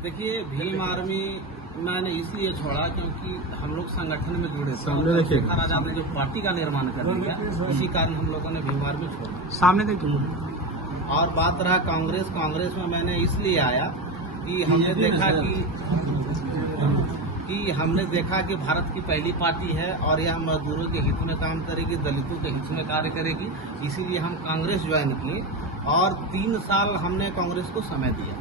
देखिए, भीम आर्मी मैंने इसलिए छोड़ा क्योंकि हम लोग संगठन में जुड़े थे। शेखर आजाद ने जो पार्टी का निर्माण कर दिया, इसी कारण हम लोगों ने भीम आर्मी छोड़ा। सामने देखिए। और बात रहा कांग्रेस में मैंने इसलिए आया कि हमने देखा कि भारत की पहली पार्टी है और यह मजदूरों के हित में काम करेगी, दलितों के हित में कार्य करेगी। इसीलिए हम कांग्रेस ज्वाइन किए और 3 साल हमने कांग्रेस को समय दिया।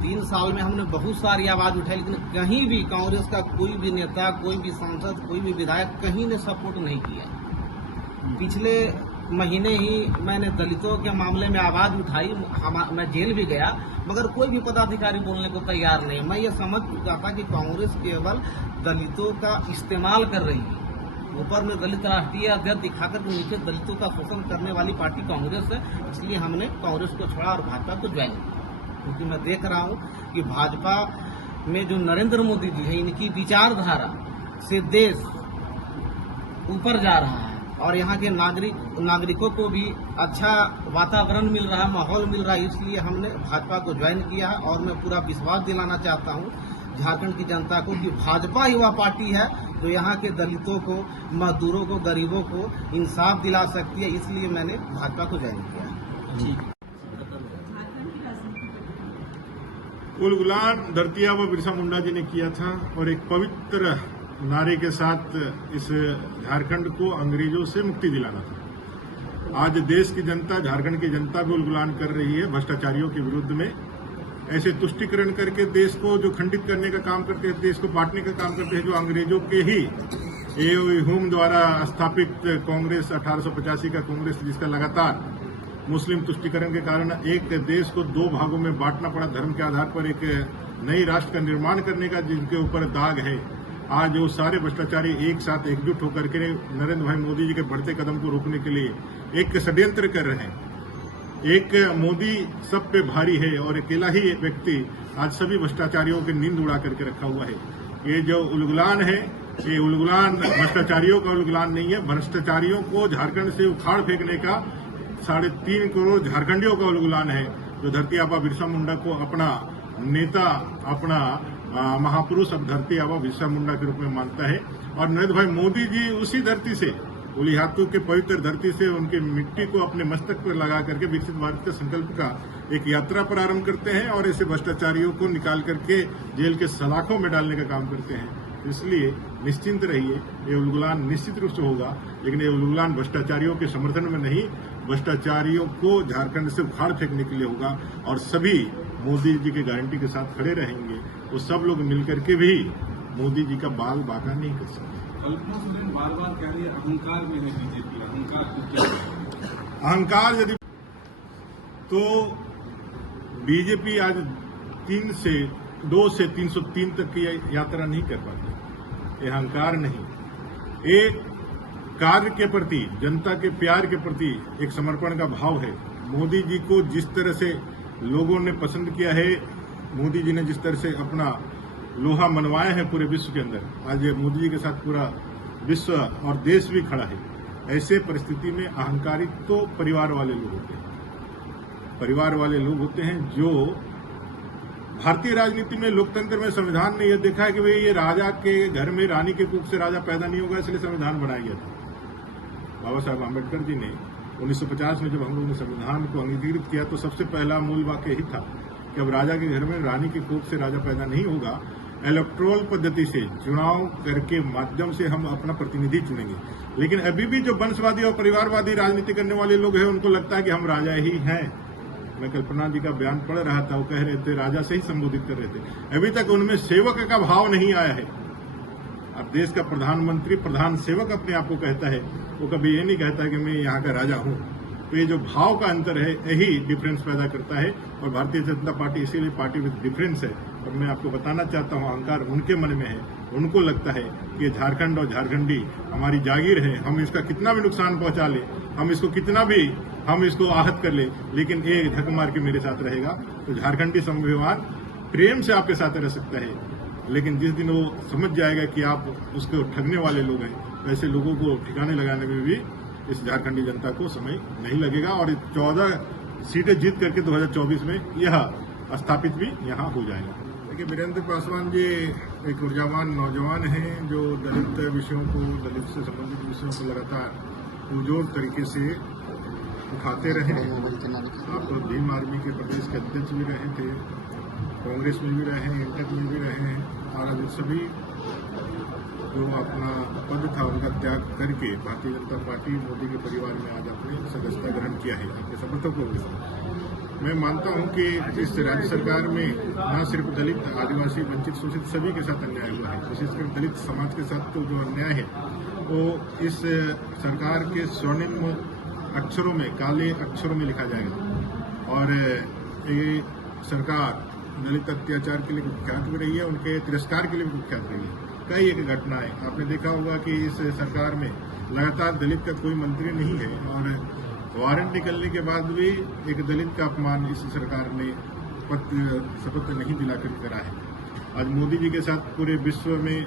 3 साल में हमने बहुत सारी आवाज उठाई, लेकिन कहीं भी कांग्रेस का कोई भी नेता, कोई भी सांसद, कोई भी विधायक कहीं ने सपोर्ट नहीं किया। पिछले महीने ही मैंने दलितों के मामले में आवाज उठाई, मैं जेल भी गया, मगर कोई भी पदाधिकारी बोलने को तैयार नहीं। मैं ये समझ चुका था कि कांग्रेस केवल दलितों का इस्तेमाल कर रही है। ऊपर में दलित राष्ट्रीय अध्यक्ष दिखाकर के नीचे दलितों का शोषण करने वाली पार्टी कांग्रेस है। इसलिए हमने कांग्रेस को छोड़ा और भाजपा को ज्वाइन किया, क्योंकि मैं देख रहा हूं कि भाजपा में जो नरेंद्र मोदी जी है, इनकी विचारधारा से देश ऊपर जा रहा है और यहाँ के नागरिकों को भी अच्छा वातावरण मिल रहा है, माहौल मिल रहा है। इसलिए हमने भाजपा को ज्वाइन किया है और मैं पूरा विश्वास दिलाना चाहता हूँ झारखंड की जनता को कि भाजपा ही वह पार्टी है जो यहाँ के दलितों को, मजदूरों को, गरीबों को इंसाफ दिला सकती है। इसलिए मैंने भाजपा को ज्वाइन किया है। उलगुलान धरती आबा बिरसा मुंडा जी ने किया था और एक पवित्र नारे के साथ इस झारखंड को अंग्रेजों से मुक्ति दिलाना था। आज देश की जनता, झारखंड की जनता भी उलगुलान कर रही है भ्रष्टाचारियों के विरुद्ध में। ऐसे तुष्टिकरण करके देश को जो खंडित करने का काम करते हैं, देश को बांटने का काम करते हैं, जो अंग्रेजों के ही ह्यूम द्वारा स्थापित कांग्रेस 1885 का कांग्रेस, जिसका लगातार मुस्लिम तुष्टिकरण के कारण एक देश को 2 भागों में बांटना पड़ा, धर्म के आधार पर एक नई राष्ट्र का निर्माण करने का जिनके ऊपर दाग है। आज वो सारे भ्रष्टाचारी एक साथ एकजुट होकर के नरेंद्र भाई मोदी जी के बढ़ते कदम को रोकने के लिए एक षड्यंत्र कर रहे हैं। एक मोदी सब पे भारी है और अकेला ही व्यक्ति आज सभी भ्रष्टाचारियों की नींद उड़ा करके रखा हुआ है। ये जो उलगुलान है, ये उलगुलान भ्रष्टाचारियों का उलगुलान नहीं है। भ्रष्टाचारियों को झारखंड से उखाड़ फेंकने का 3.5 करोड़ झारखंडियों का उलगुलान है, जो धरती आबा बिरसा मुंडा को अपना नेता, अपना महापुरुष अब धरती आबा बिरसा मुंडा के रूप में मानता है। और नरेंद्र भाई मोदी जी उसी धरती से, उलिहातू के पवित्र धरती से उनकी मिट्टी को अपने मस्तक पर लगा करके विकसित भारत के संकल्प का एक यात्रा प्रारंभ करते हैं और ऐसे भ्रष्टाचारियों को निकाल करके जेल के सलाखों में डालने का काम करते हैं। इसलिए निश्चिंत रहिए, ये उलगुलान निश्चित रूप से होगा, लेकिन ये उलगुलान भ्रष्टाचारियों के समर्थन में नहीं, भ्रष्टाचारियों को झारखंड से उखाड़ फेंकने के लिए होगा। और सभी मोदी जी की गारंटी के साथ खड़े रहेंगे, वो सब लोग मिलकर के भी मोदी जी का बाल बांका नहीं कर सकते। कल्पना सोरेन बार-बार कह रही है अहंकार में है बीजेपी, अहंकार को क्या? अहंकार यदि तो बीजेपी आज 2 से 303 तक की यात्रा नहीं कर पाती। ये अहंकार नहीं, एक कार्य के प्रति, जनता के प्यार के प्रति एक समर्पण का भाव है। मोदी जी को जिस तरह से लोगों ने पसंद किया है, मोदी जी ने जिस तरह से अपना लोहा मनवाया है पूरे विश्व के अंदर, आज मोदी जी के साथ पूरा विश्व और देश भी खड़ा है। ऐसे परिस्थिति में अहंकारित तो परिवार वाले लोग होते हैं। परिवार वाले लोग होते हैं जो भारतीय राजनीति में, लोकतंत्र में, संविधान ने यह देखा है कि भाई ये राजा के घर में रानी के कुख से राजा पैदा नहीं होगा, इसलिए संविधान बनाया गया था। बाबा साहब आम्बेडकर जी ने 1950 में जब हम लोगों ने संविधान को अंगीकृत किया तो सबसे पहला मूल वाक्य यही था कि अब राजा के घर में रानी के कोख से राजा पैदा नहीं होगा, इलेक्टोरल पद्धति से चुनाव करके माध्यम से हम अपना प्रतिनिधि चुनेंगे। लेकिन अभी भी जो वंशवादी और परिवारवादी राजनीति करने वाले लोग हैं, उनको लगता है कि हम राजा ही हैं। मैं कल्पना जी का बयान पढ़ रहा था, वो कह रहे थे राजा से ही संबोधित कर रहे थे। अभी तक उनमें सेवक का भाव नहीं आया है। अब देश का प्रधानमंत्री प्रधान सेवक अपने आप को कहता है, वो कभी ये नहीं कहता कि मैं यहाँ का राजा हूँ। तो ये जो भाव का अंतर है, यही डिफरेंस पैदा करता है। और भारतीय जनता पार्टी इसीलिए पार्टी विद डिफरेंस है और मैं आपको बताना चाहता हूँ अहंकार उनके मन में है। उनको लगता है कि झारखंड और झारखंडी हमारी जागीर है, हम इसका कितना भी नुकसान पहुंचा ले, हम इसको कितना भी हम इसको आहत कर ले, लेकिन एक धक्का मार के मेरे साथ रहेगा। तो झारखंडी स्वाभिमान प्रेम से आपके साथ रह सकता है, लेकिन जिस दिन वो समझ जाएगा कि आप उसको ठगने वाले लोग हैं, तो ऐसे लोगों को ठिकाने लगाने में भी इस झारखंडी जनता को समय नहीं लगेगा और 14 सीटें जीत करके 2024 में यह स्थापित भी यहाँ हो जाएगा। देखिए, वीरेंद्र पासवान जी एक ऊर्जावान नौजवान हैं जो दलित विषयों को, दलित से संबंधित विषयों को लगातार पुरजोर तरीके से उठाते रहे। आप भीम आर्मी के प्रदेश के अध्यक्ष भी रहे थे, कांग्रेस में भी रहे हैं, इंटर में भी रहे हैं और अब सभी जो अपना पद था उनका त्याग करके भारतीय जनता पार्टी मोदी के परिवार में आज अपनी सदस्यता ग्रहण किया है अपने समर्थकों के साथ। मैं मानता हूं कि इस राज्य सरकार में न सिर्फ दलित, आदिवासी, वंचित, शोषित सभी के साथ अन्याय हुआ है। विशेषकर दलित समाज के साथ तो जो अन्याय है वो इस सरकार के स्वर्णिम अक्षरों में, काले अक्षरों में लिखा जाएगा। और ये सरकार दलित अत्याचार के लिए कुख्यात भी रही है, उनके तिरस्कार के लिए भी कुख्यात रही है। कई एक घटनाएं आपने देखा होगा कि इस सरकार में लगातार दलित का कोई मंत्री नहीं है और वारंट निकलने के बाद भी एक दलित का अपमान इस सरकार ने शपथ नहीं दिलाकर करा है। आज मोदी जी के साथ पूरे विश्व में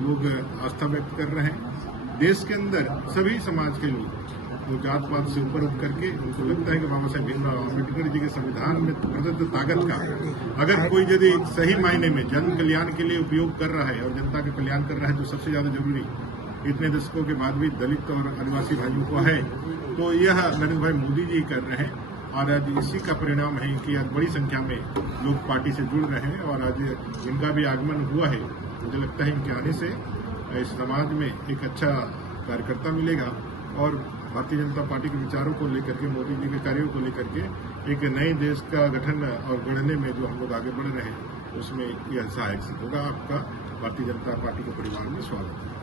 लोग आस्था व्यक्त कर रहे हैं। देश के अंदर सभी समाज के लोग वो जात पात से ऊपर उठ करके उनको लगता है कि बाबा साहेब भीमराव अम्बेडकर जी के संविधान में प्रदत्त ताकत का अगर कोई यदि सही मायने में जन कल्याण के लिए उपयोग कर रहा है और जनता का कल्याण कर रहा है, तो सबसे ज्यादा जरूरी इतने दशकों के बाद भी दलित और आदिवासी भाइयों को है, तो यह नरेंद्र भाई मोदी जी कर रहे हैं। और आज इसी का परिणाम है कि आज बड़ी संख्या में लोग पार्टी से जुड़ रहे हैं और आज इनका भी आगमन हुआ है। मुझे लगता है इनके आने से इस समाज में एक अच्छा कार्यकर्ता मिलेगा और भारतीय जनता पार्टी के विचारों को लेकर के, मोदी जी के कार्यों को लेकर के एक नए देश का गठन और गढ़ने में जो हम लोग आगे बढ़ रहे हैं उसमें यह सहायक सिद्ध होगा। आपका भारतीय जनता पार्टी के परिवार में स्वागत है।